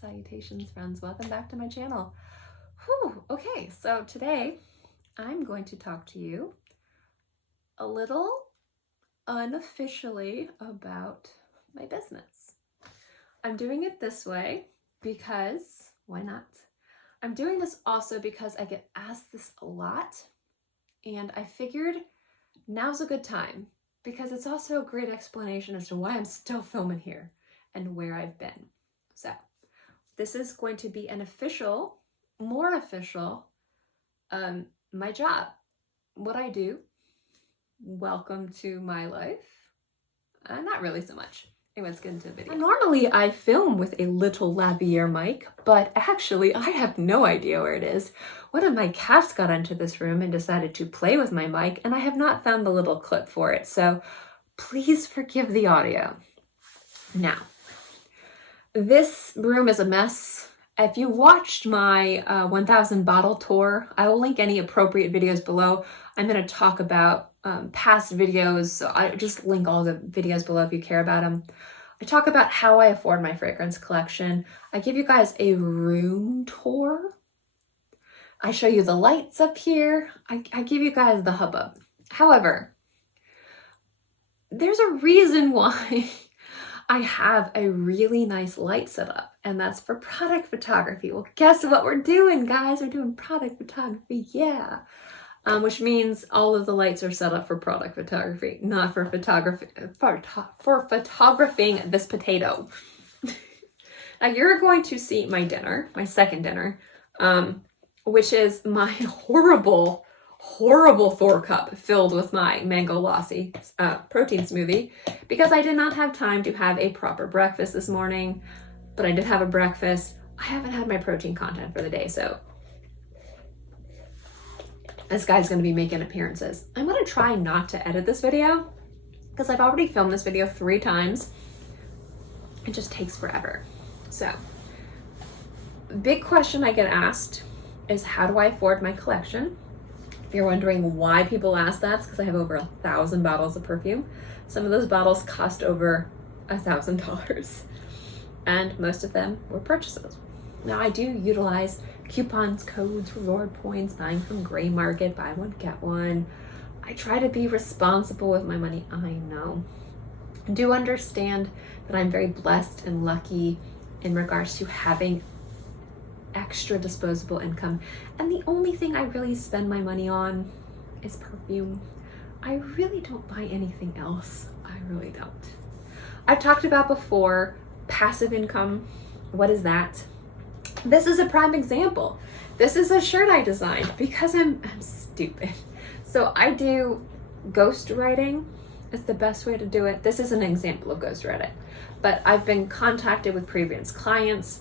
Salutations, friends. Welcome back to my channel. Whew, okay, so today I'm going to talk to you a little unofficially about my business. I'm doing it this way because, why not? I'm doing this also because I get asked this a lot, and I figured now's a good time because it's also a great explanation as to why I'm still filming here and where I've been. So this is going to be an official, more official, my job, what I do. Welcome to my life. Not really so much. Anyway, let's get into the video. Normally I film with a little lavalier mic, but actually I have no idea where it is. One of my cats got into this room and decided to play with my mic, and I have not found the little clip for it, so please forgive the audio. Now, this room is a mess. If you watched my 1000 bottle tour, I will link any appropriate videos below. I'm going to talk about past videos, so I just link all the videos below if you care about them. I talk about how I afford my fragrance collection. I give you guys a room tour. I show you the lights up here. I give you guys the hubbub. However, there's a reason why I have a really nice light setup, and that's for product photography. Well, guess what we're doing, guys? We're doing product photography, yeah. Which means all of the lights are set up for product photography, not for photography, for photographing this potato. Now you're going to see my dinner, my second dinner, which is my horrible Thor cup filled with my mango lassi protein smoothie, because I did not have time to have a proper breakfast this morning, but I did have a breakfast. I haven't had my protein content for the day, so this guy's going to be making appearances. I'm going to try not to edit this video because I've already filmed this video 3 times. It just takes forever. So, big question I get asked is, how do I afford my collection? If you're wondering why people ask that, it's because I have over 1,000 bottles of perfume. Some of those bottles cost over $1,000, and most of them were purchases. Now I do utilize coupons, codes, reward points, buying from gray market, buy one, get one. I try to be responsible with my money, I know. I do understand that I'm very blessed and lucky in regards to having extra disposable income, and the only thing I really spend my money on is perfume. I really don't buy anything else. I really don't. I've talked about before passive income. What is that? This is a prime example. This is a shirt I designed because I'm stupid. So I do ghostwriting. It's the best way to do it. This is an example of ghostwriting, but I've been contacted with previous clients.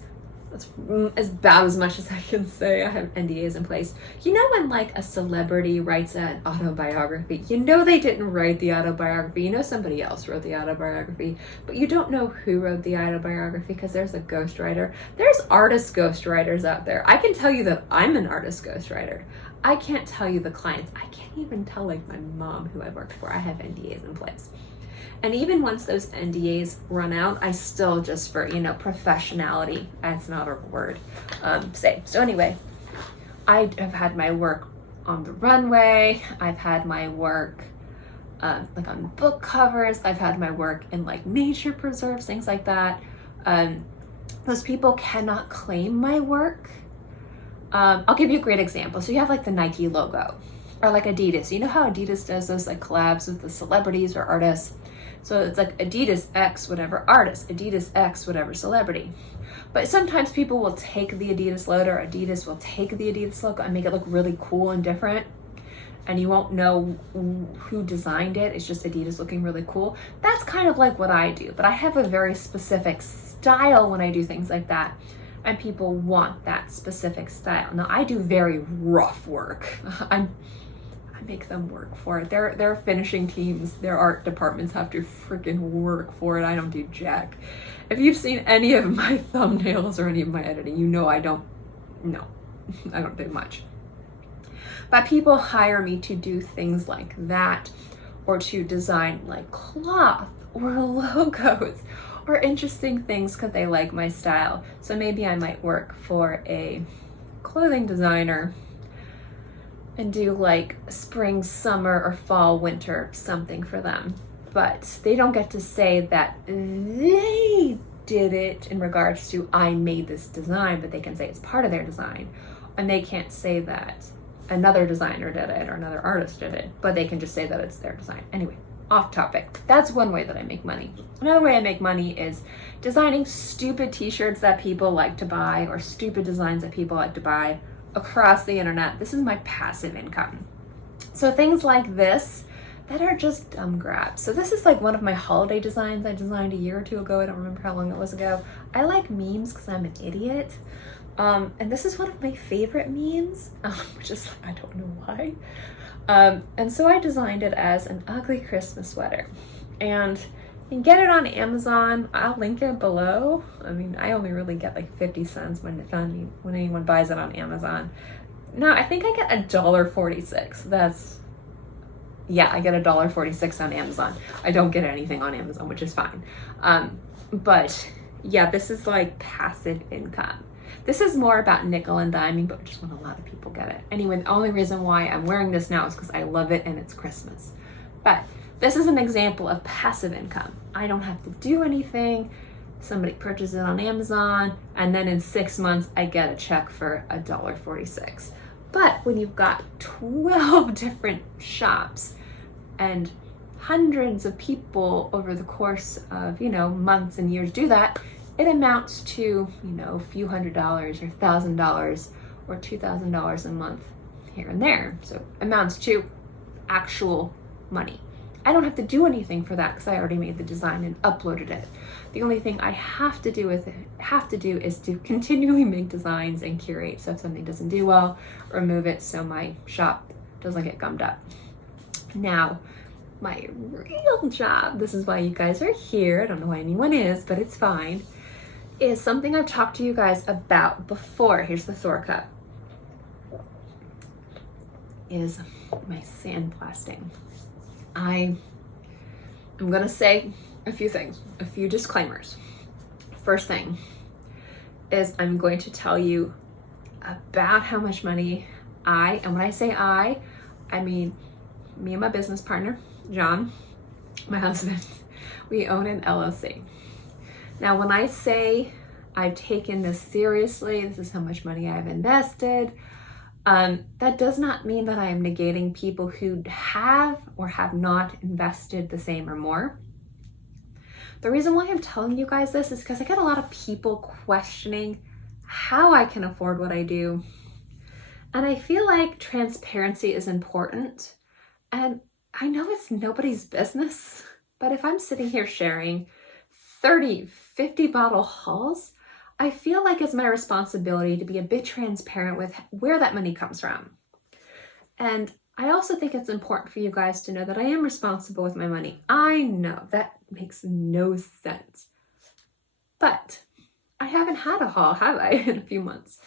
That's about as much as I can say. I have NDAs in place. You know when like a celebrity writes an autobiography, you know they didn't write the autobiography, you know somebody else wrote the autobiography, but you don't know who wrote the autobiography because there's a ghostwriter. There's artist ghostwriters out there. I can tell you that I'm an artist ghostwriter. I can't tell you the clients. I can't even tell like my mom who I worked for. I have NDAs in place. And even once those NDAs run out, I still, just for, you know, professionality, that's not a word, say. So anyway, I have had my work on the runway. I've had my work like on book covers. I've had my work in like nature preserves, things like that. Those people cannot claim my work. I'll give you a great example. So you have like the Nike logo, or like Adidas. You know how Adidas does those like collabs with the celebrities or artists? So it's like Adidas X whatever artist, Adidas X whatever celebrity. But sometimes people will take the Adidas logo, or Adidas will take the Adidas logo and make it look really cool and different, and you won't know who designed it. It's just Adidas looking really cool. That's kind of like what I do, but I have a very specific style when I do things like that, and people want that specific style. Now I do very rough work. I make them work for it. Their finishing teams, their art departments have to freaking work for it. I don't do jack. If you've seen any of my thumbnails or any of my editing, you know I don't do much. But people hire me to do things like that, or to design like cloth or logos, or interesting things because they like my style. So maybe I might work for a clothing designer and do like spring, summer, or fall, winter, something for them. But they don't get to say that they did it in regards to I made this design, but they can say it's part of their design. And they can't say that another designer did it or another artist did it, but they can just say that it's their design. Anyway, off topic. That's one way that I make money. Another way I make money is designing stupid t-shirts that people like to buy or stupid designs that people like to buy across the internet. This is my passive income. So things like this that are just dumb grabs. So this is like one of my holiday designs I designed a year or two ago. I don't remember how long it was ago. I like memes because I'm an idiot. And this is one of my favorite memes, which is, I don't know why. And so I designed it as an ugly Christmas sweater. And you can get it on Amazon. I'll link it below. I mean, I only really get like 50 cents when anyone buys it on Amazon. No, I think I get $1.46. Yeah, I get $1.46 on Amazon. I don't get anything on Amazon, which is fine. But yeah, this is like passive income. This is more about nickel and diming, but just when a lot of people get it. Anyway, the only reason why I'm wearing this now is because I love it and it's Christmas. But this is an example of passive income. I don't have to do anything. Somebody purchases it on Amazon, and then in 6 months, I get a check for $1.46. But when you've got 12 different shops and hundreds of people over the course of, months and years do that, it amounts to, a few $100s or $1,000 or $2,000 a month here and there. So it amounts to actual money. I don't have to do anything for that because I already made the design and uploaded it. The only thing I have to do is to continually make designs and curate. So if something doesn't do well, remove it so my shop doesn't get gummed up. Now, my real job, this is why you guys are here, I don't know why anyone is, but it's fine, is something I've talked to you guys about before. Here's the Thor cup. Is my sandblasting. I'm gonna say a few things, a few disclaimers. First thing is I'm going to tell you about how much money and when I say I mean me and my business partner, John, my husband, we own an LLC. Now, when I say I've taken this seriously, this is how much money I've invested, that does not mean that I am negating people who have or have not invested the same or more. The reason why I'm telling you guys this is because I get a lot of people questioning how I can afford what I do. And I feel like transparency is important. And I know it's nobody's business, but if I'm sitting here sharing 30, 50 bottle hauls, I feel like it's my responsibility to be a bit transparent with where that money comes from. And I also think it's important for you guys to know that I am responsible with my money. I know that makes no sense, but I haven't had a haul, have I, in a few months?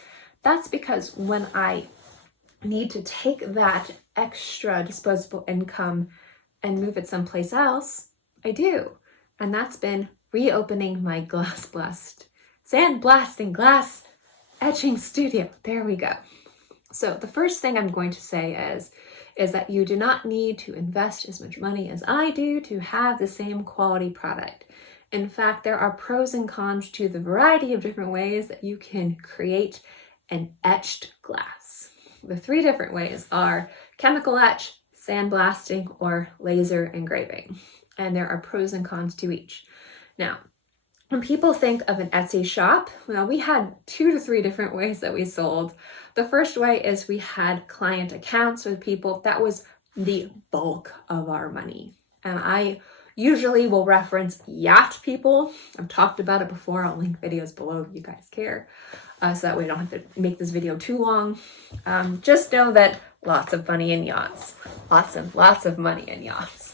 That's because when I need to take that extra disposable income and move it someplace else, I do. And that's been reopening my sandblasting glass etching studio. There we go. So the first thing I'm going to say is that you do not need to invest as much money as I do to have the same quality product. In fact, there are pros and cons to the variety of different ways that you can create an etched glass. The 3 different ways are chemical etch, sandblasting, or laser engraving. And there are pros and cons to each. Now, when people think of an Etsy shop, well, we had 2 to 3 different ways that we sold. The first way is we had client accounts with people. That was the bulk of our money. And I usually will reference yacht people. I've talked about it before. I'll link videos below if you guys care. So that way I don't have to make this video too long. Just know that lots of money in yachts. Lots of money in yachts.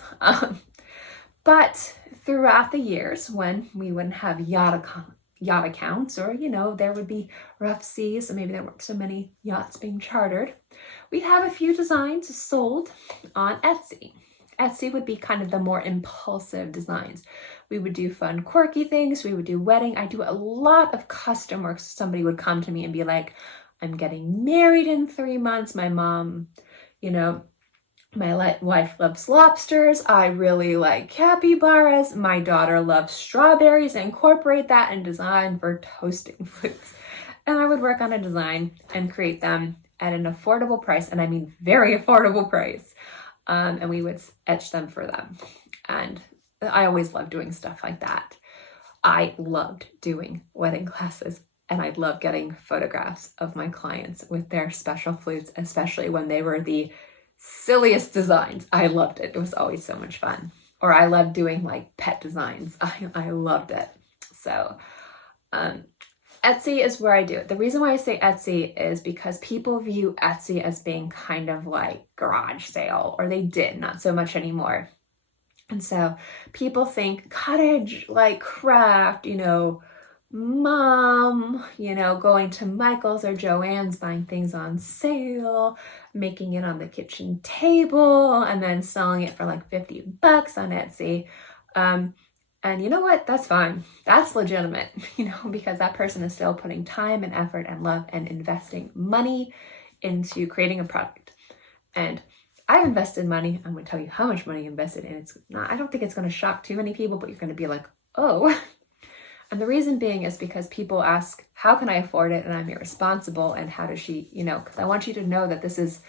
But throughout the years when we wouldn't have yacht accounts, or, there would be rough seas, so maybe there weren't so many yachts being chartered, we'd have a few designs sold on Etsy. Etsy would be kind of the more impulsive designs We would do fun, quirky things. We would do wedding. I do a lot of custom work. Somebody would come to me and be like, I'm getting married in 3 months. My mom, you know, my wife loves lobsters. I really like capybaras. My daughter loves strawberries. I incorporate that in design for toasting flutes. And I would work on a design and create them at an affordable price. And I mean, very affordable price. And we would etch them for them. And I always loved doing stuff like that. I loved doing wedding classes, and I loved getting photographs of my clients with their special flutes, especially when they were the silliest designs. I loved it. It was always so much fun. Or I loved doing like pet designs. I loved it. So Etsy is where I do it. The reason why I say Etsy is because people view Etsy as being kind of like garage sale, or they did, not so much anymore. And so people think cottage, like craft, you know, mom, you know, going to Michael's or Joann's, buying things on sale, making it on the kitchen table, and then selling it for like $50 on Etsy. And you know what? That's fine. That's legitimate, you know, because that person is still putting time and effort and love and investing money into creating a product. And I've invested money. I'm going to tell you how much money I invested in. It's not, I don't think it's going to shock too many people, but you're going to be like, oh. And the reason being is because people ask, how can I afford it? And I'm irresponsible. And how does she, you know, because I want you to know that this is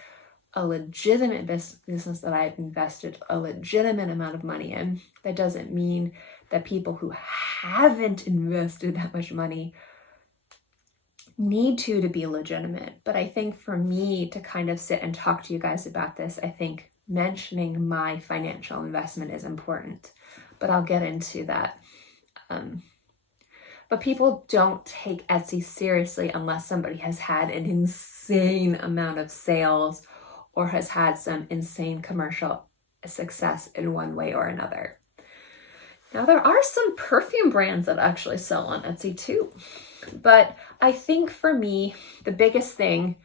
a legitimate business that I've invested a legitimate amount of money in. That doesn't mean that people who haven't invested that much money need to be legitimate. But I think for me to kind of sit and talk to you guys about this, I think mentioning my financial investment is important, but I'll get into that. But people don't take Etsy seriously unless somebody has had an insane amount of sales or has had some insane commercial success in one way or another. Now, there are some perfume brands that actually sell on Etsy too. But I think for me, the biggest thing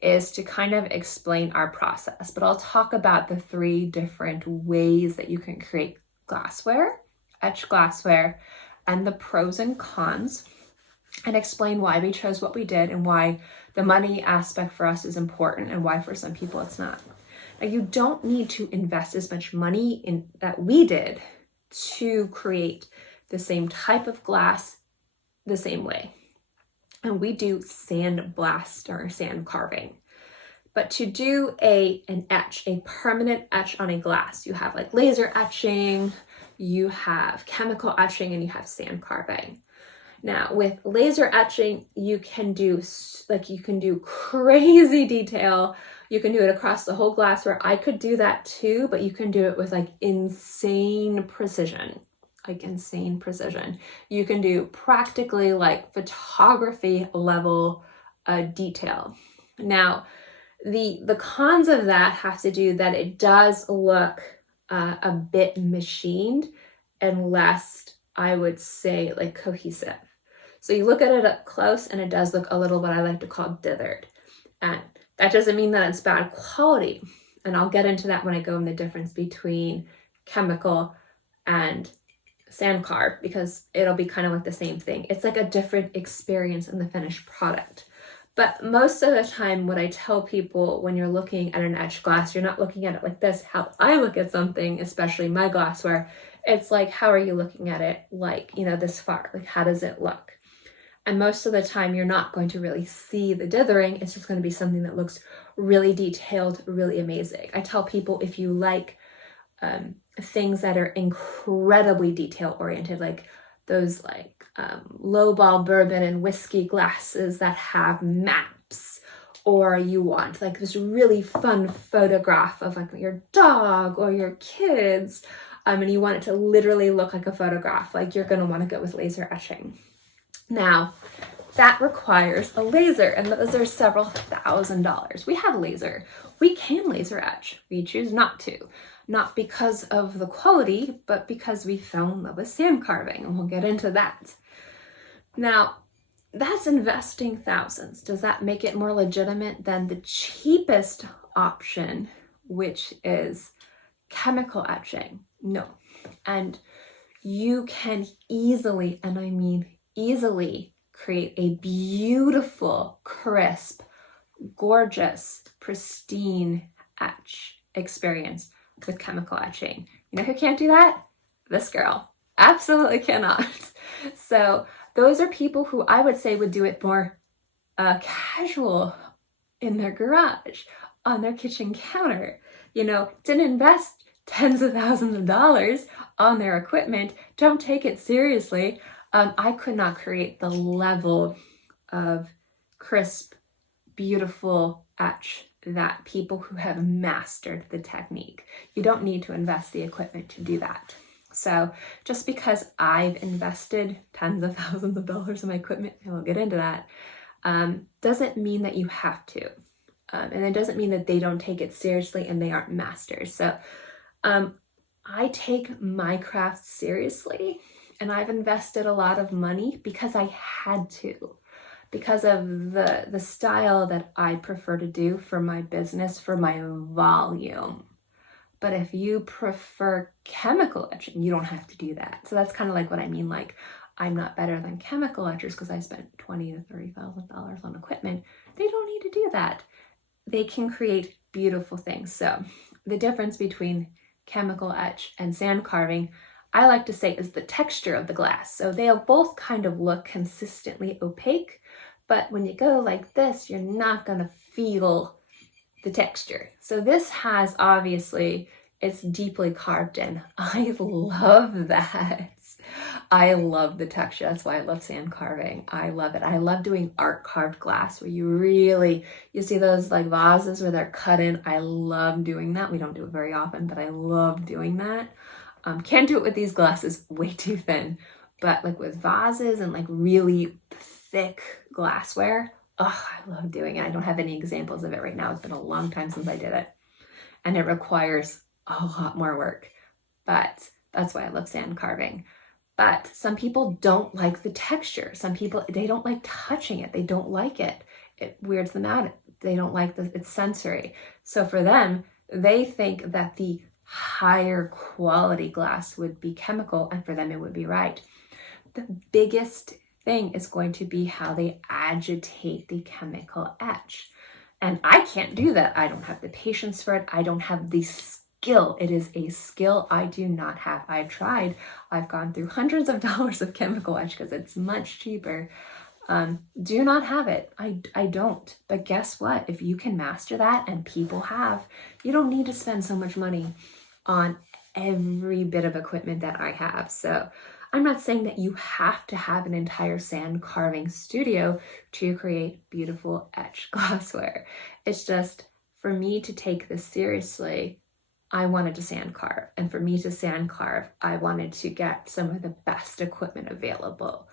is to kind of explain our process. But I'll talk about the 3 different ways that you can create glassware, etch glassware, and the pros and cons, and explain why we chose what we did and why the money aspect for us is important and why for some people it's not. Now, you don't need to invest as much money in that we did to create the same type of glass the same way. And we do sandblast or sand carving. But to do an etch, a permanent etch on a glass, you have like laser etching, you have chemical etching, and you have sand carving. Now, with laser etching, you can do crazy detail. You can do it across the whole glassware. I could do that too, but you can do it with like insane precision. You can do practically like photography level detail. Now, the cons of that have to do that it does look a bit machined and less, I would say, like cohesive. So you look at it up close and it does look a little what I like to call dithered. And that doesn't mean that it's bad quality. And I'll get into that when I go in the difference between chemical and sand carve, because it'll be kind of like the same thing. It's like a different experience in the finished product. But most of the time, what I tell people when you're looking at an etched glass, you're not looking at it like this. How I look at something, especially my glassware, it's like, how are you looking at it? Like, you know, this far, like, how does it look? And most of the time, you're not going to really see the dithering. It's just going to be something that looks really detailed, really amazing. I tell people, if you like things that are incredibly detail oriented, like those lowball bourbon and whiskey glasses that have maps, or you want like this really fun photograph of like your dog or your kids, and you want it to literally look like a photograph, like you're going to want to go with laser etching. Now, that requires a laser, and those are several $1,000s. We have laser. We can laser etch. We choose not to. Not because of the quality, but because we fell in love with sand carving, and we'll get into that. Now, that's investing thousands. Does that make it more legitimate than the cheapest option, which is chemical etching? No. And you can easily, and I mean easily, create a beautiful, crisp, gorgeous, pristine etch experience with chemical etching. You know who can't do that? This girl. Absolutely cannot. So those are people who I would say would do it more casual in their garage, on their kitchen counter. You know, didn't invest tens of thousands of dollars on their equipment. Don't take it seriously. I could not create the level of crisp, beautiful etch that people who have mastered the technique. You don't need to invest the equipment to do that. So just because I've invested tens of thousands of dollars in my equipment, and we'll get into that, doesn't mean that you have to. And it doesn't mean that they don't take it seriously and they aren't masters. So I take my craft seriously, and I've invested a lot of money because I had to, because of the style that I prefer to do for my business, for my volume. But if you prefer chemical etching, you don't have to do that. So that's kind of like what I mean, like I'm not better than chemical etchers because I spent $20,000 to $30,000 on equipment. They don't need to do that. They can create beautiful things. So the difference between chemical etch and sand carving, I like to say, is the texture of the glass. So they'll both kind of look consistently opaque, but when you go like this, you're not gonna feel the texture. So this has, obviously, it's deeply carved in. I love that. I love the texture. That's why I love sand carving. I love it. I love doing art carved glass where you see those like vases where they're cut in. I love doing that. We don't do it very often, but I love doing that. Can't do it with these glasses, way too thin, but like with vases and like really thick glassware, oh, I love doing it. I don't have any examples of it right now. It's been a long time since I did it, and it requires a lot more work, but that's why I love sand carving. But some people don't like the texture. Some people, they don't like touching it. They don't like it. It weirds them out. They don't like it's sensory. So for them, they think that the higher quality glass would be chemical, and for them it would be right. The biggest thing is going to be how they agitate the chemical etch. And I can't do that. I don't have the patience for it. I don't have the skill. It is a skill I do not have. I've tried. I've gone through hundreds of dollars of chemical etch because it's much cheaper. Do not have it. I don't. But guess what? If you can master that, and people have, you don't need to spend so much money on every bit of equipment that I have. So I'm not saying that you have to have an entire sand carving studio to create beautiful etch glassware. It's just, for me to take this seriously, I wanted to sand carve. And for me to sand carve, I wanted to get some of the best equipment available.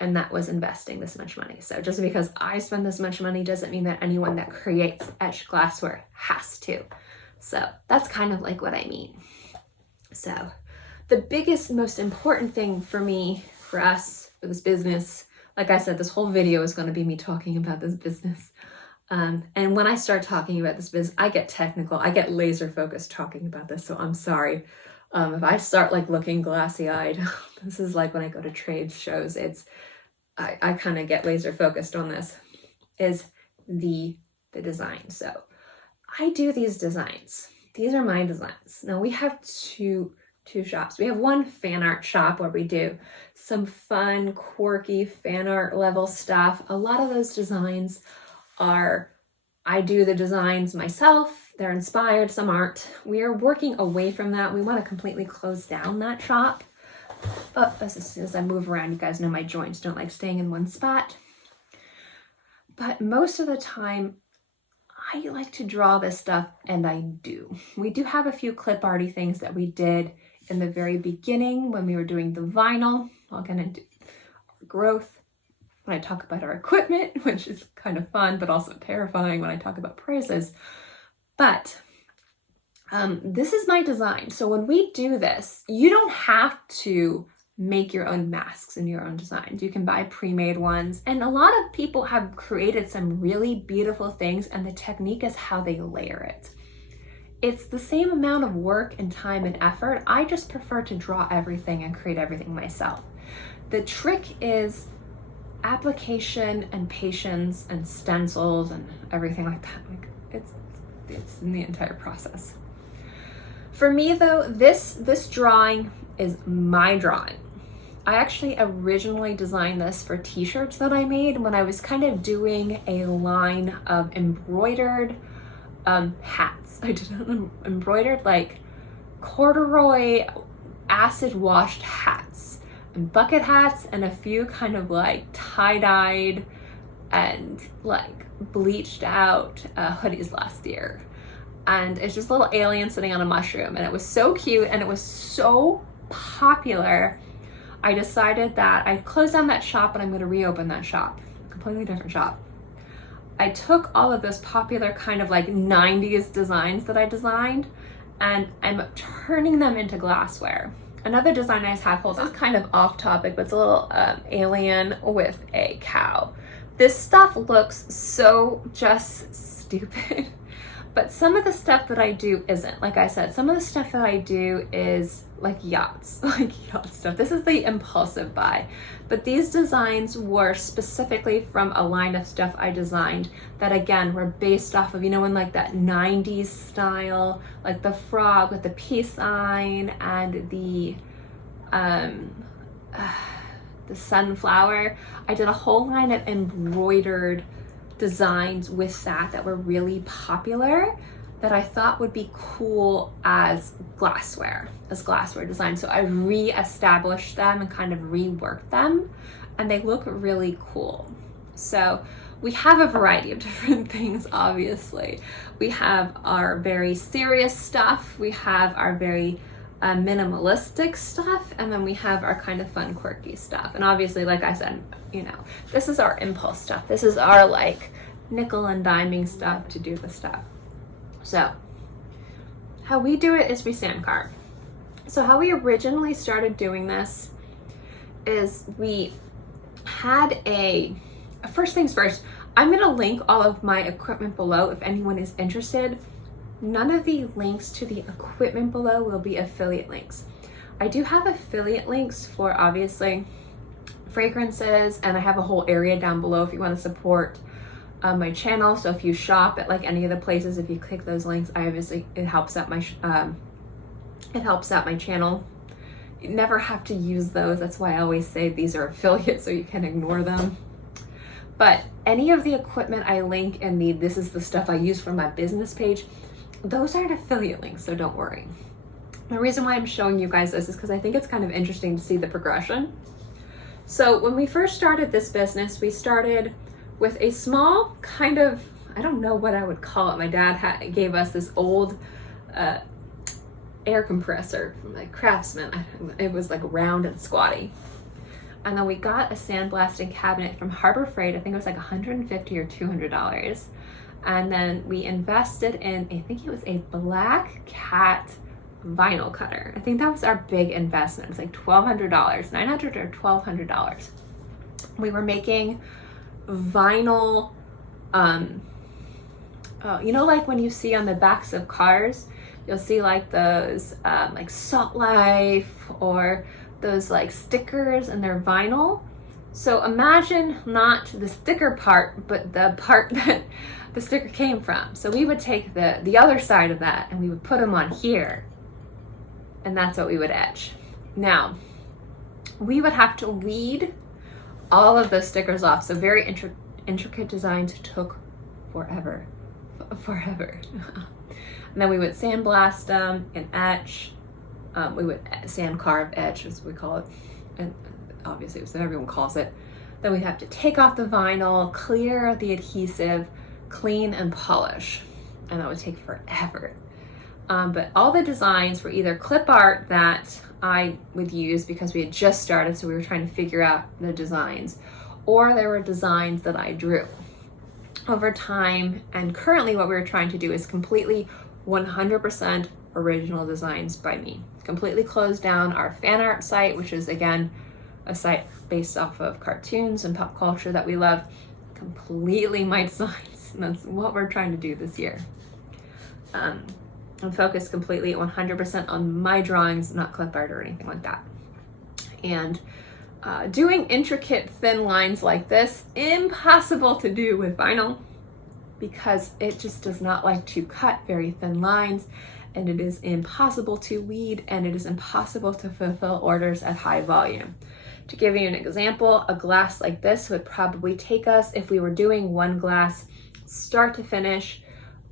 And that was investing this much money. So just because I spend this much money doesn't mean that anyone that creates etched glassware has to. So that's kind of like what I mean. So the biggest, most important thing for me, for us, for this business, like I said, this whole video is going to be me talking about this business. And when I start talking about this business, I get technical, I get laser focused talking about this. So I'm sorry. If I start like looking glassy eyed, this is like when I go to trade shows, I kind of get laser focused on this, is the design. So I do these designs. These are my designs. Now we have two shops. We have one fan art shop where we do some fun, quirky fan art level stuff. A lot of those designs I do the designs myself. They're inspired, some aren't. We are working away from that. We want to completely close down that shop. But as I move around, you guys know my joints don't like staying in one spot. But most of the time, I like to draw this stuff, and I do. We do have a few clip arty things that we did in the very beginning when we were doing the vinyl. I'll get into growth when I talk about our equipment, which is kind of fun, but also terrifying when I talk about prices. But this is my design. So when we do this, you don't have to make your own masks and your own designs. You can buy pre-made ones. And a lot of people have created some really beautiful things, and the technique is how they layer it. it's the same amount of work and time and effort. I just prefer to draw everything and create everything myself. The trick is application and patience and stencils and everything like that. Like it's in the entire process. For me though, this drawing is my drawing. I actually originally designed this for t-shirts that I made when I was kind of doing a line of embroidered hats. I did embroidered like corduroy acid washed hats and bucket hats and a few kind of like tie-dyed and like bleached out hoodies last year. And it's just a little alien sitting on a mushroom, and it was so cute and it was so popular. I decided that I closed down that shop and I'm going to reopen that shop, completely different shop. I took all of those popular kind of like 90s designs that I designed and I'm turning them into glassware. Another design I have, hold on, this is kind of off topic, but it's a little alien with a cow. This stuff looks so just stupid, but some of the stuff that I do isn't. Like I said, some of the stuff that I do is like yachts, like yacht stuff. This is the impulsive buy. But these designs were specifically from a line of stuff I designed that again were based off of, you know, in like that 90s style, like the frog with the peace sign and the sunflower. I did a whole line of embroidered designs with that were really popular that I thought would be cool as glassware designs. So I re-established them and kind of reworked them, and they look really cool. So we have a variety of different things, obviously. We have our very serious stuff, we have our very minimalistic stuff, and then we have our kind of fun, quirky stuff. And obviously, like I said, you know, this is our impulse stuff. This is our like nickel and diming stuff to do the stuff. So how we do it is we sand carve. So how we originally started doing this is we had first things first, I'm gonna link all of my equipment below if anyone is interested. None of the links to the equipment below will be affiliate links. I do have affiliate links for obviously fragrances, and I have a whole area down below if you want to support my channel. So if you shop at like any of the places, if you click those links, it helps out my channel. You never have to use those. That's why I always say these are affiliates, so you can ignore them. But any of the equipment I link in this is the stuff I use for my business page, those aren't affiliate links, so don't worry. The reason why I'm showing you guys this is because I think it's kind of interesting to see the progression. So when we first started this business, we started with a small kind of, I don't know what I would call it. My dad gave us this old air compressor from like Craftsman. It was like round and squatty. And then we got a sandblasting cabinet from Harbor Freight. I think it was like $150 or $200. And then we invested in, I think it was a Black Cat vinyl cutter. I think that was our big investment. It was like $1,200, $900 or $1,200. We were making vinyl, you know, like when you see on the backs of cars, you'll see like those like Salt Life or those like stickers, and they're vinyl. So imagine not the sticker part, but the part that the sticker came from. So we would take the other side of that and we would put them on here, and that's what we would etch. Now, we would have to weed all of those stickers off. So very intricate designs took forever. And then we would sandblast them and etch. We would sand carve, etch, as we call it. And obviously, so everyone calls it. Then we'd have to take off the vinyl, clear the adhesive, clean and polish. And that would take forever. But all the designs were either clip art that I would use because we had just started, so we were trying to figure out the designs, or there were designs that I drew over time. And currently what we're trying to do is completely 100% original designs by me. Completely closed down our fan art site, which is again a site based off of cartoons and pop culture that we love. Completely my designs, and that's what we're trying to do this year. I'm focused completely 100% on my drawings, not clip art or anything like that. And doing intricate thin lines like this, impossible to do with vinyl because it just does not like to cut very thin lines, and it is impossible to weed, and it is impossible to fulfill orders at high volume. To give you an example, a glass like this would probably take us, if we were doing one glass start to finish,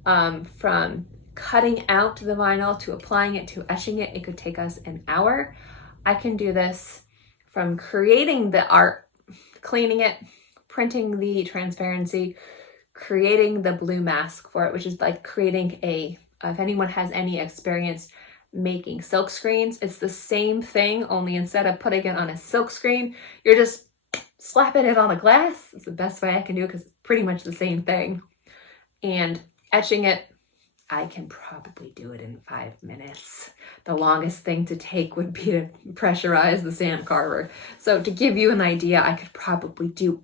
from cutting out the vinyl to applying it to etching it, it could take us an hour. I can do this from creating the art, cleaning it, printing the transparency, creating the blue mask for it, which is like creating if anyone has any experience making silk screens, it's the same thing, only instead of putting it on a silk screen, you're just slapping it on a glass. It's the best way I can do it because it's pretty much the same thing. And etching it, I can probably do it in 5 minutes. The longest thing to take would be to pressurize the Sandcarver. So to give you an idea, I could probably do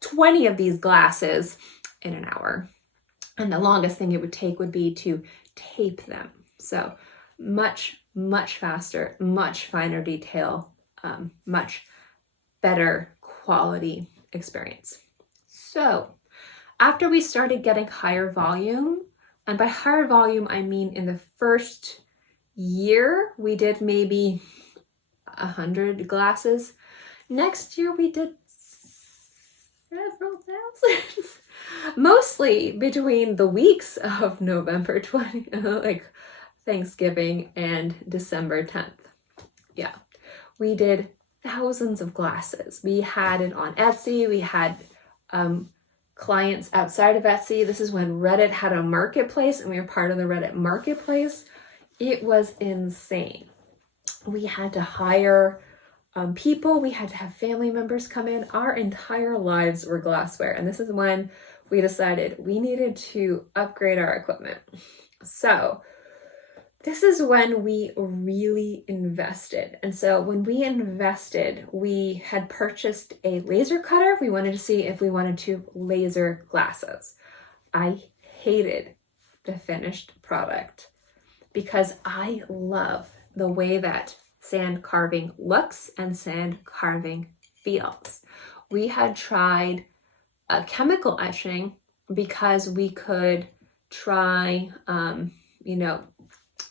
20 of these glasses in an hour. And the longest thing it would take would be to tape them. So much, much faster, much finer detail, much better quality experience. So after we started getting higher volume, and by higher volume, I mean in the first year, we did maybe 100 glasses. Next year, we did several thousand. Mostly between the weeks of November 20, like Thanksgiving and December 10th. Yeah, we did thousands of glasses. We had it on Etsy. We had clients outside of Etsy. This is when Reddit had a marketplace and we were part of the Reddit marketplace. It was insane. We had to hire people. We had to have family members come in. Our entire lives were glassware. And this is when we decided we needed to upgrade our equipment. So this is when we really invested. And so when we invested, we had purchased a laser cutter. We wanted to see if we wanted to laser glasses. I hated the finished product because I love the way that sand carving looks and sand carving feels. We had tried chemical etching because we could try,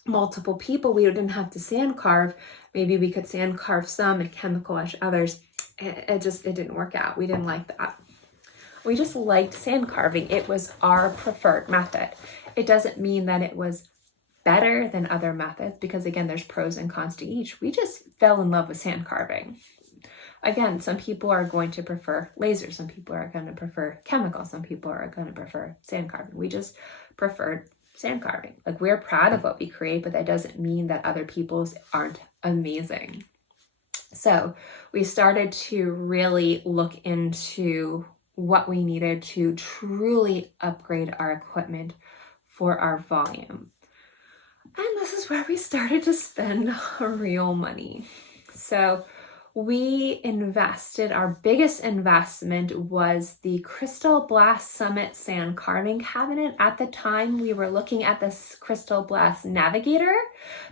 multiple people. We didn't have to sand carve. Maybe we could sand carve some and chemical etch others. It didn't work out. We didn't like that. We just liked sand carving. It was our preferred method. It doesn't mean that it was better than other methods because again, there's pros and cons to each. We just fell in love with sand carving. Again, some people are going to prefer lasers. Some people are going to prefer chemicals. Some people are going to prefer sand carving. We just preferred sand carving. Like, we're proud of what we create, but that doesn't mean that other people's aren't amazing. So we started to really look into what we needed to truly upgrade our equipment for our volume. And this is where we started to spend real money. So we invested, our biggest investment was the Crystal Blast Summit sand carving cabinet. At the time, we were looking at this Crystal Blast Navigator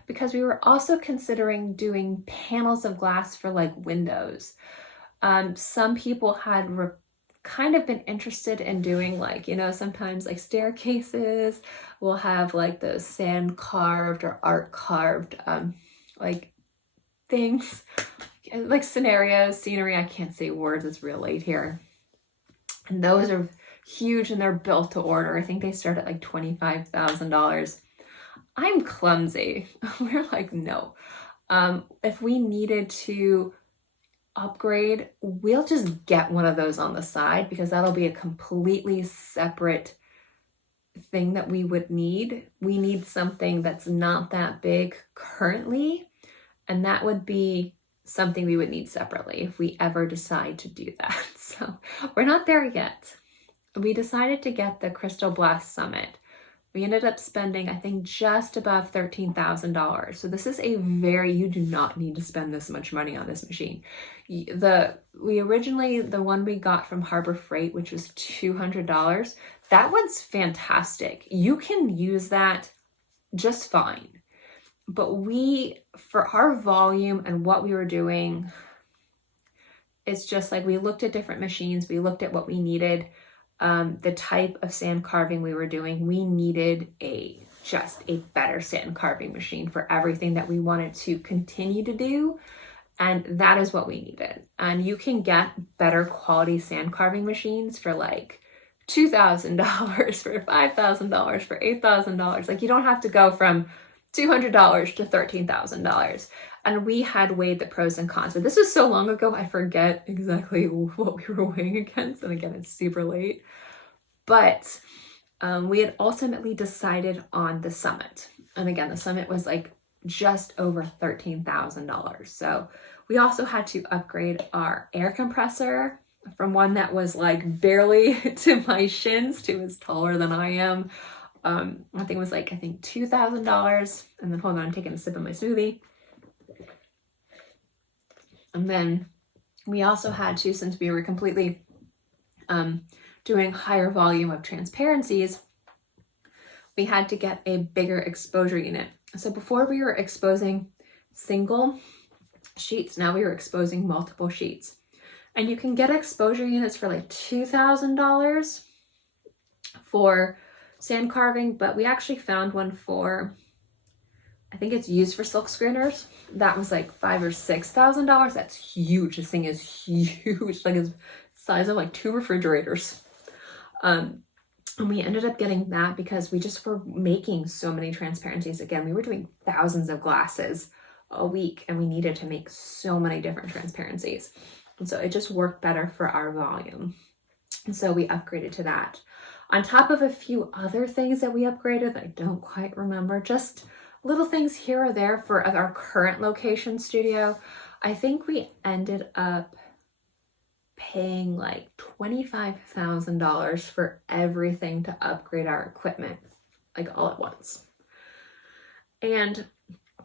because we were also considering doing panels of glass for like windows. Some people had kind of been interested in doing like, sometimes like staircases will have like those sand carved or art carved like things, like scenarios, scenery. I can't say words, it's real late here. And those are huge and they're built to order. I think they start at like $25,000. I'm clumsy. We're like, no. If we needed to upgrade, we'll just get one of those on the side because that'll be a completely separate thing that we would need. We need something that's not that big currently, and that would be something we would need separately if we ever decide to do that. So we're not there yet. We decided to get the Crystal Blast Summit. We ended up spending, I think, just above $13,000. So this is you do not need to spend this much money on this machine. The one we got from Harbor Freight, which was $200, that one's fantastic. You can use that just fine. But for our volume and what we were doing, it's just like we looked at different machines, we looked at what we needed, the type of sand carving we were doing. We needed just a better sand carving machine for everything that we wanted to continue to do. And that is what we needed. And you can get better quality sand carving machines for like $2,000, for $5,000, for $8,000. Like, you don't have to go from $200 to $13,000. And we had weighed the pros and cons, but this was so long ago, I forget exactly what we were weighing against. And again, it's super late. But we had ultimately decided on the Summit. And again, the Summit was like just over $13,000. So we also had to upgrade our air compressor from one that was like barely to my shins to as taller than I am. I think it was like, $2,000. And then hold on, I'm taking a sip of my smoothie. And then we also had to, since we were completely doing higher volume of transparencies, we had to get a bigger exposure unit. So before we were exposing single sheets, now we were exposing multiple sheets. And you can get exposure units for like $2,000 for sand carving, but we actually found one for, I think it's used for silk screeners. That was like $5,000 or $6,000. That's huge. This thing is huge, like it's the size of like 2 refrigerators. And we ended up getting that because we just were making so many transparencies. Again, we were doing thousands of glasses a week and we needed to make so many different transparencies. And so it just worked better for our volume. And so we upgraded to that. On top of a few other things that we upgraded that I don't quite remember, just little things here or there for our current location studio. I think we ended up paying like $25,000 for everything to upgrade our equipment, like all at once. And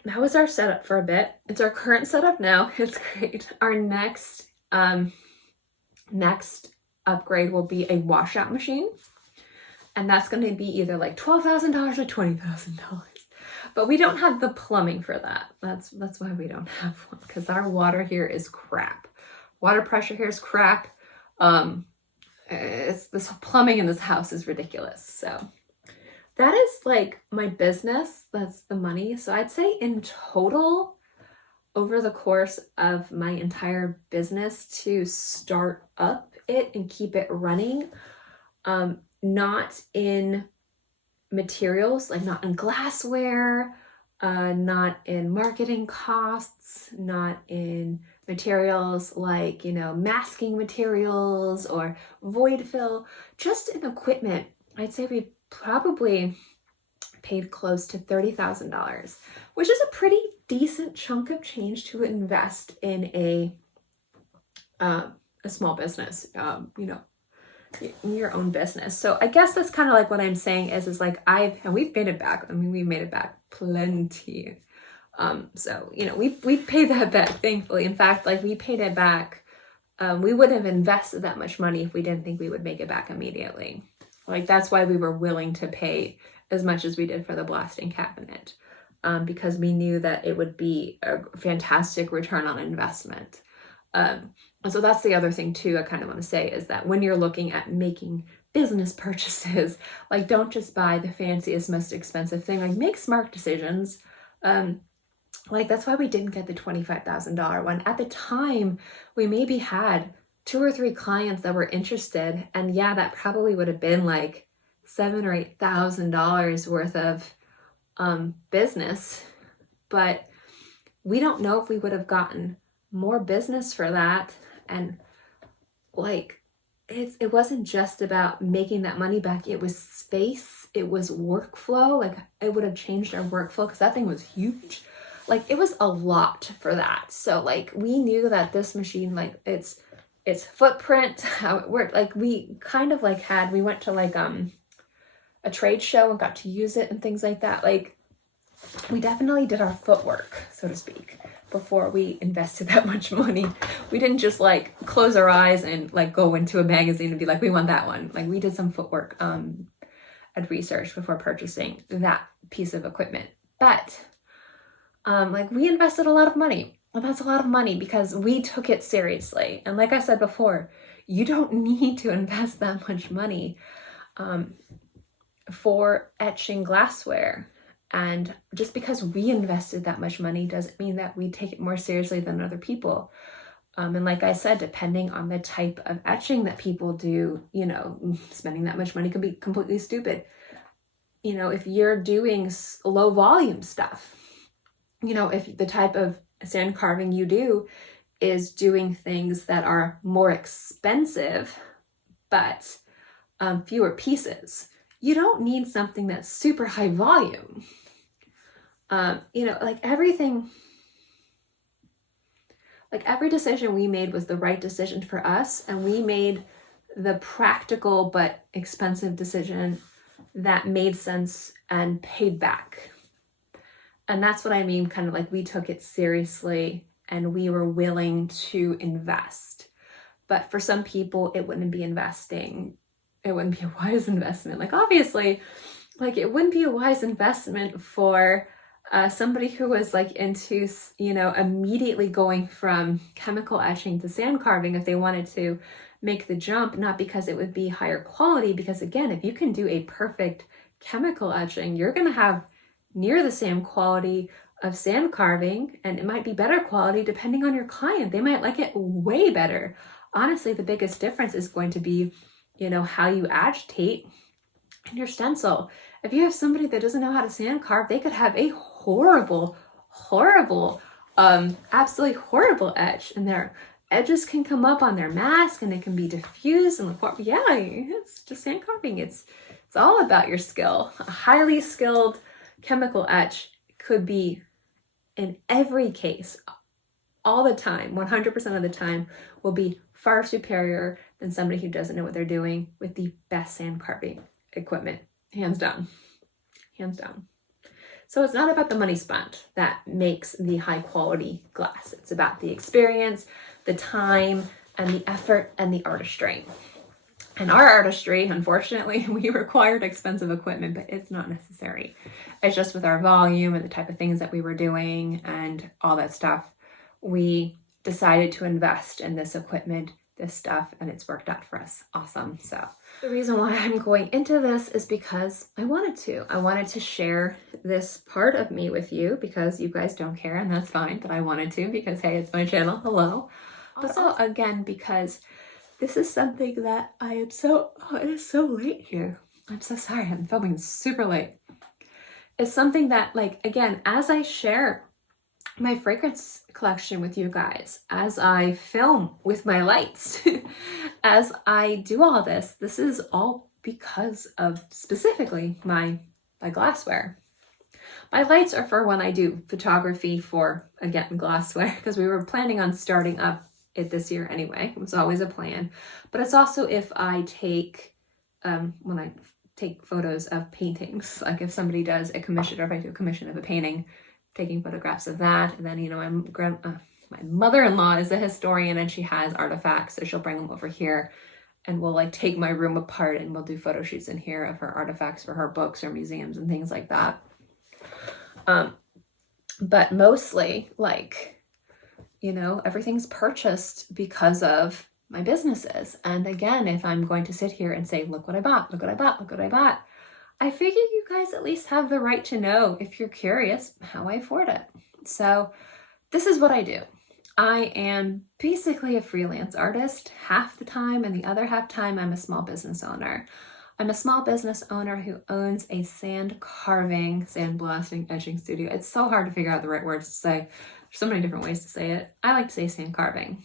that was our setup for a bit. It's our current setup now. It's great. Our next upgrade will be a washout machine. And that's going to be either like $12,000 or $20,000. But we don't have the plumbing for that. That's why we don't have one, because our water here is crap. Water pressure here is crap. This plumbing in this house is ridiculous. So that is like my business. That's the money. So I'd say in total, over the course of my entire business to start up it and keep it running, not in materials, like not in glassware, not in marketing costs, not in materials like, masking materials or void fill, just in equipment. I'd say we probably paid close to $30,000, which is a pretty decent chunk of change to invest in a small business, in your own business. So I guess that's kind of like what I'm saying is like we've made it back. I mean, we made it back plenty. So, we paid that back, thankfully. In fact, like we paid it back. We wouldn't have invested that much money if we didn't think we would make it back immediately. Like that's why we were willing to pay as much as we did for the blasting cabinet, because we knew that it would be a fantastic return on investment. And so that's the other thing too, I kind of want to say is that when you're looking at making business purchases, like don't just buy the fanciest, most expensive thing, like make smart decisions. Like that's why we didn't get the $25,000 one. At the time, we maybe had 2 or 3 clients that were interested. And yeah, that probably would have been like $7,000 or $8,000 worth of business. But we don't know if we would have gotten more business for that. And like it wasn't just about making that money back. It was space, it was workflow. Like it wowould have changed our workflow because that thing was huge. Like it was a lot for that. So like we knew that this machine, like its footprint, how it worked, like we kind of like we went to like a trade show and got to use it and things like that. Like we definitely did our footwork, so to speak, before we invested that much money. We didn't just like close our eyes and like go into a magazine and be like, we want that one. Like we did some footwork. I'd research before purchasing that piece of equipment. But like we invested a lot of money. And that's a lot of money because we took it seriously. And like I said before, you don't need to invest that much money for etching glassware. And just because we invested that much money doesn't mean that we take it more seriously than other people. And like I said, depending on the type of etching that people do, you know, spending that much money can be completely stupid. You know, if you're doing low volume stuff, you know, if the type of sand carving you do is doing things that are more expensive, but fewer pieces, you don't need something that's super high volume. You know, like every decision we made was the right decision for us, and we made the practical but expensive decision that made sense and paid back. And that's what I mean, kind of like we took it seriously and we were willing to invest. But for some people, it wouldn't be investing. It wouldn't be a wise investment. Like obviously, like it wouldn't be a wise investment for somebody who was like into, you know, immediately going from chemical etching to sand carving if they wanted to make the jump, not because it would be higher quality, because again, if you can do a perfect chemical etching, you're going to have near the same quality of sand carving, and it might be better quality depending on your client. They might like it way better. Honestly, the biggest difference is going to be, you know, how you agitate and your stencil. If you have somebody that doesn't know how to sand carve, they could have a horrible, absolutely horrible etch, and their edges can come up on their mask and it can be diffused and yeah, it's just sand carving. It's all about your skill. A highly skilled chemical etch could be, in every case, all the time, 100% of the time, will be far superior than somebody who doesn't know what they're doing with the best sand carving equipment. Hands down. Hands down. So it's not about the money spent that makes the high quality glass. It's about the experience, the time, and the effort, and the artistry. And our artistry, unfortunately, we required expensive equipment, but it's not necessary. It's just with our volume and the type of things that we were doing and all that stuff, we decided to invest in this equipment, this stuff, and it's worked out for us. Awesome. So the reason why I'm going into this is because I wanted to. I wanted to share this part of me with you because you guys don't care, and that's fine, but I wanted to because, hey, it's my channel. Hello. Also, again, because this is something that I am it is so late here. I'm so sorry. I'm filming super late. It's something that, like, again, as I share my fragrance collection with you guys, as I film with my lights, as I do all this, this is all because of specifically my glassware. My lights are for when I do photography for, again, glassware, because we were planning on starting up it this year anyway. It was always a plan. But it's also if I take, when I take photos of paintings, like if somebody does a commission, or if I do a commission of a painting, taking photographs of that. And then, you know, my mother-in-law is a historian and she has artifacts, so she'll bring them over here and we'll like take my room apart and we'll do photo shoots in here of her artifacts for her books or museums and things like that. But mostly, like, you know, everything's purchased because of my businesses. And again, if I'm going to sit here and say, look what I bought, look what I bought, look what I bought, I figure you guys at least have the right to know, if you're curious, how I afford it. So this is what I do. I am basically a freelance artist half the time, and the other half time I'm a small business owner. I'm a small business owner who owns a sand carving, sand blasting, etching studio. It's so hard to figure out the right words to say. There's so many different ways to say it. I like to say sand carving.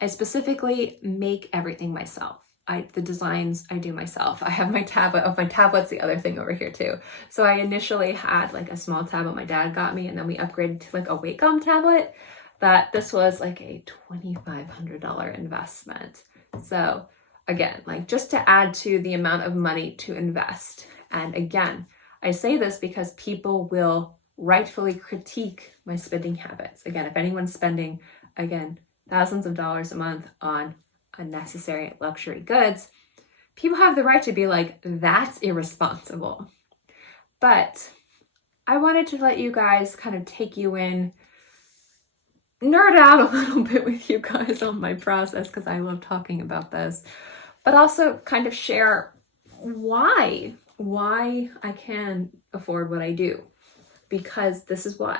I specifically make everything myself. The designs I do myself. I have my tablet. Oh, my tablet's the other thing over here too. So I initially had like a small tablet my dad got me, and then we upgraded to like a Wacom tablet. This was like a $2,500 investment. So again, like just to add to the amount of money to invest. And again, I say this because people will rightfully critique my spending habits. Again, if anyone's spending, again, thousands of dollars a month on unnecessary luxury goods, people have the right to be like, that's irresponsible. But I wanted to let you guys kind of take you in, nerd out a little bit with you guys on my process, because I love talking about this, but also kind of share why I can afford what I do, because this is why.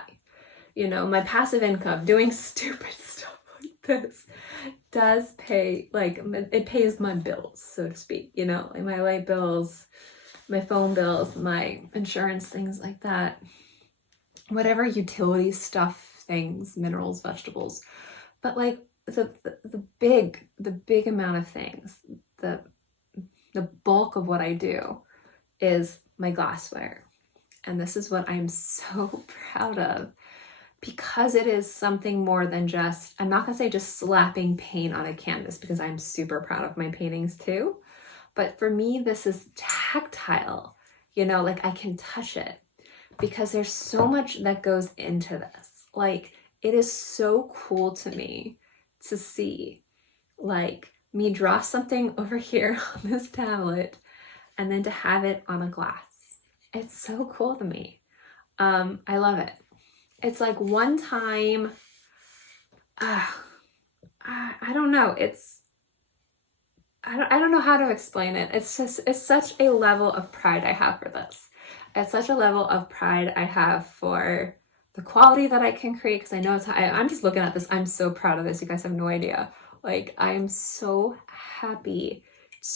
You know, my passive income, doing stupid stuff like this, does pay, like, it pays my bills, so to speak, you know, like my light bills, my phone bills, my insurance, things like that, whatever utility stuff, things, minerals, vegetables. But like the big amount of things, the bulk of what I do is my glassware. And this is what I'm so proud of, because it is something more than just, I'm not gonna say just slapping paint on a canvas, because I'm super proud of my paintings too. But for me, this is tactile, you know, like I can touch it, because there's so much that goes into this. Like, it is so cool to me to see, like, me draw something over here on this tablet and then to have it on a glass. It's so cool to me. I love it. It's like one time, I don't know. I don't know how to explain it. It's such a level of pride I have for this. It's such a level of pride I have for the quality that I can create, because I know I'm just looking at this. I'm so proud of this. You guys have no idea. Like, I'm so happy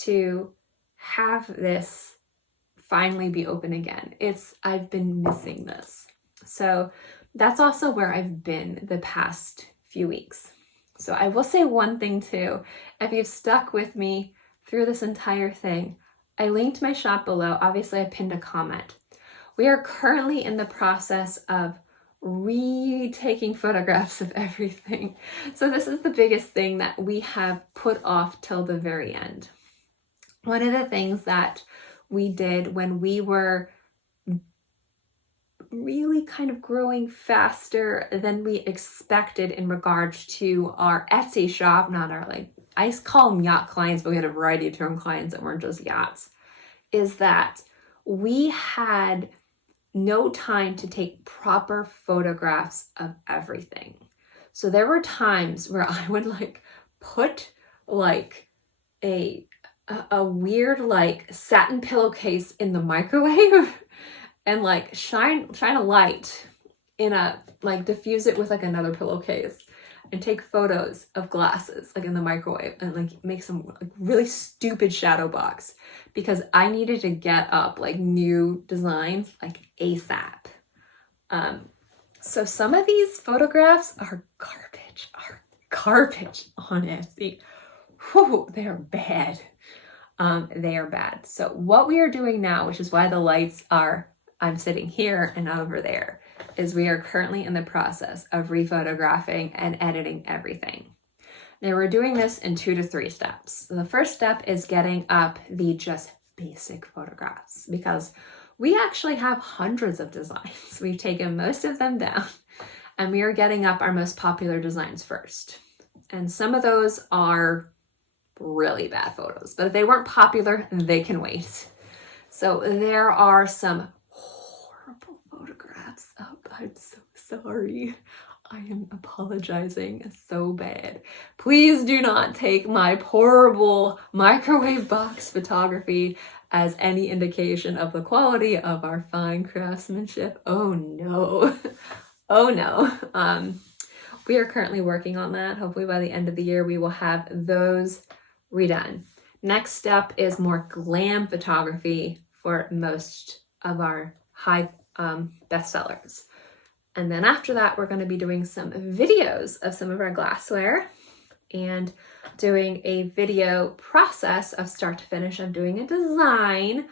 to have this finally be open again. I've been missing this. So that's also where I've been the past few weeks. So I will say one thing too. If you've stuck with me through this entire thing, I linked my shop below. Obviously, I pinned a comment. We are currently in the process of retaking photographs of everything. So this is the biggest thing that we have put off till the very end. One of the things that we did when we were really kind of growing faster than we expected in regards to our Etsy shop, not our, like, I call them yacht clients, but we had a variety of term clients that weren't just yachts, is that we had no time to take proper photographs of everything. So there were times where I would like put like a weird like satin pillowcase in the microwave and like shine a light in a, like, diffuse it with like another pillowcase and take photos of glasses like in the microwave and like make some like really stupid shadow box, because I needed to get up like new designs like ASAP. So some of these photographs are garbage on Etsy. Whew, they are bad. They are bad. So what we are doing now, which is why the lights are, I'm sitting here and over there, is we are currently in the process of rephotographing and editing everything. Now we're doing this in 2 to 3 steps. So the first step is getting up the just basic photographs, because we actually have hundreds of designs. We've taken most of them down and we are getting up our most popular designs first. And some of those are really bad photos, but if they weren't popular, they can wait. So there are some horrible photographs up. I'm so sorry. I am apologizing so bad. Please do not take my horrible microwave box photography as any indication of the quality of our fine craftsmanship. Oh no. Oh no. We are currently working on that. Hopefully by the end of the year, we will have those redone. Next step is more glam photography for most of our high bestsellers. And then after that, we're going to be doing some videos of some of our glassware and doing a video process of start to finish of doing a design,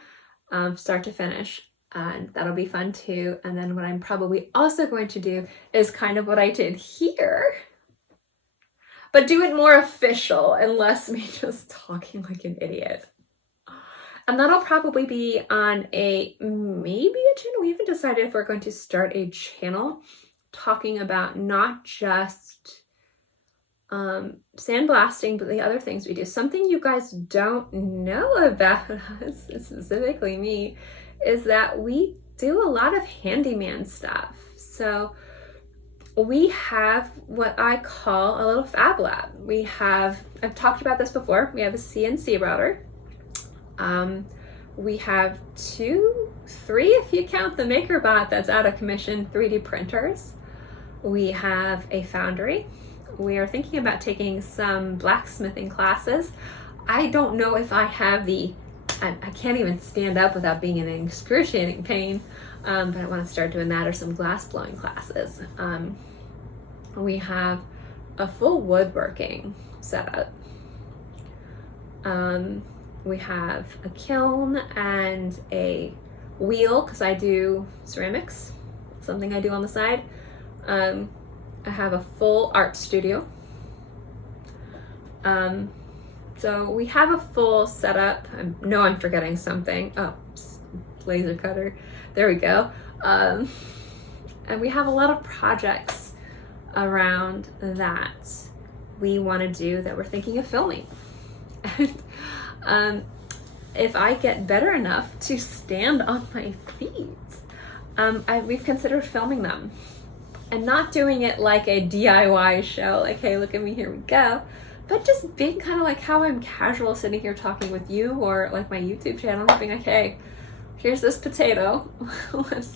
start to finish. And that'll be fun too. And then what I'm probably also going to do is kind of what I did here, but do it more official and less me just talking like an idiot. And that'll probably be on maybe a channel. We haven't decided if we're going to start a channel talking about not just sandblasting, but the other things we do. Something you guys don't know about us, specifically me, is that we do a lot of handyman stuff. So we have what I call a little fab lab. I've talked about this before, we have a CNC router. We have 2, 3, if you count the MakerBot that's out of commission, 3D printers. We have a foundry. We are thinking about taking some blacksmithing classes. I don't know if I have I can't even stand up without being in excruciating pain, but I want to start doing that, or some glass blowing classes. We have a full woodworking setup. We have a kiln and a wheel, because I do ceramics, something I do on the side. I have a full art studio. So we have a full setup. I know I'm forgetting something. Oh, laser cutter. There we go. And we have a lot of projects around that we want to do, that we're thinking of filming. And if I get better enough to stand on my feet, we've considered filming them. And not doing it like a DIY show, like, hey, look at me, here we go. But just being kind of like how I'm casual sitting here talking with you, or like my YouTube channel, being like, hey, here's this potato.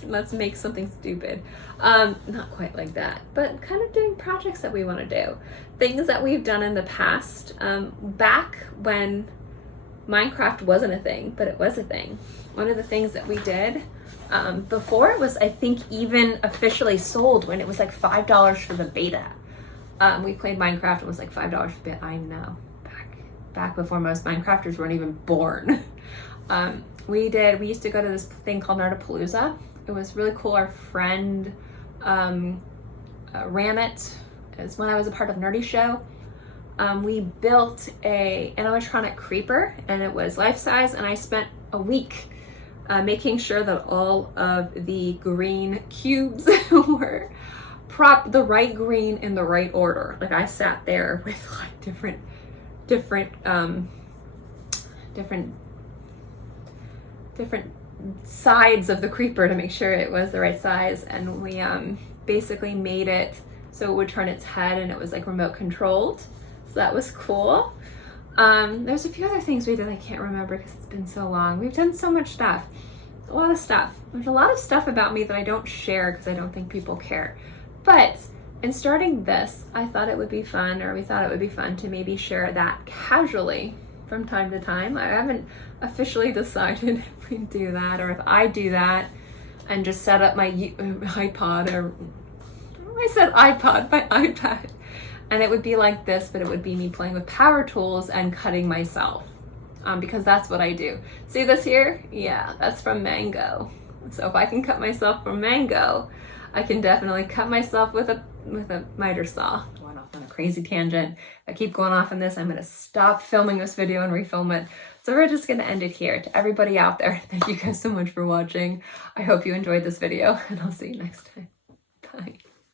let's make something stupid. Not quite like that, but kind of doing projects that we want to do. Things that we've done in the past, back when Minecraft wasn't a thing, but it was a thing. One of the things that we did, before it was, I think, even officially sold, when it was like $5 for the beta. We played Minecraft, and it was like $5 for the beta. I know, back before most Minecrafters weren't even born. We used to go to this thing called Nerdapalooza. It was really cool. Our friend ran it. It was when I was a part of Nerdy Show. We built an animatronic creeper, and it was life-size, and I spent a week making sure that all of the green cubes were the right green in the right order. Like, I sat there with like different sides of the creeper to make sure it was the right size, and we basically made it so it would turn its head, and it was like remote controlled. So that was cool. There's a few other things we did I can't remember because it's been so long. We've done so much stuff. A lot of stuff. There's a lot of stuff about me that I don't share because I don't think people care. But in starting this, I thought it would be fun, or we thought it would be fun to maybe share that casually from time to time. I haven't officially decided if we do that, or if I do that and just set up my iPod, or I said iPod, my iPad. And it would be like this, but it would be me playing with power tools and cutting myself, because that's what I do. See this here? Yeah, that's from Mango. So if I can cut myself from Mango, I can definitely cut myself with a miter saw. Going off on a crazy tangent. If I keep going off on this, I'm gonna stop filming this video and refilm it. So we're just gonna end it here. To everybody out there, thank you guys so much for watching. I hope you enjoyed this video, and I'll see you next time.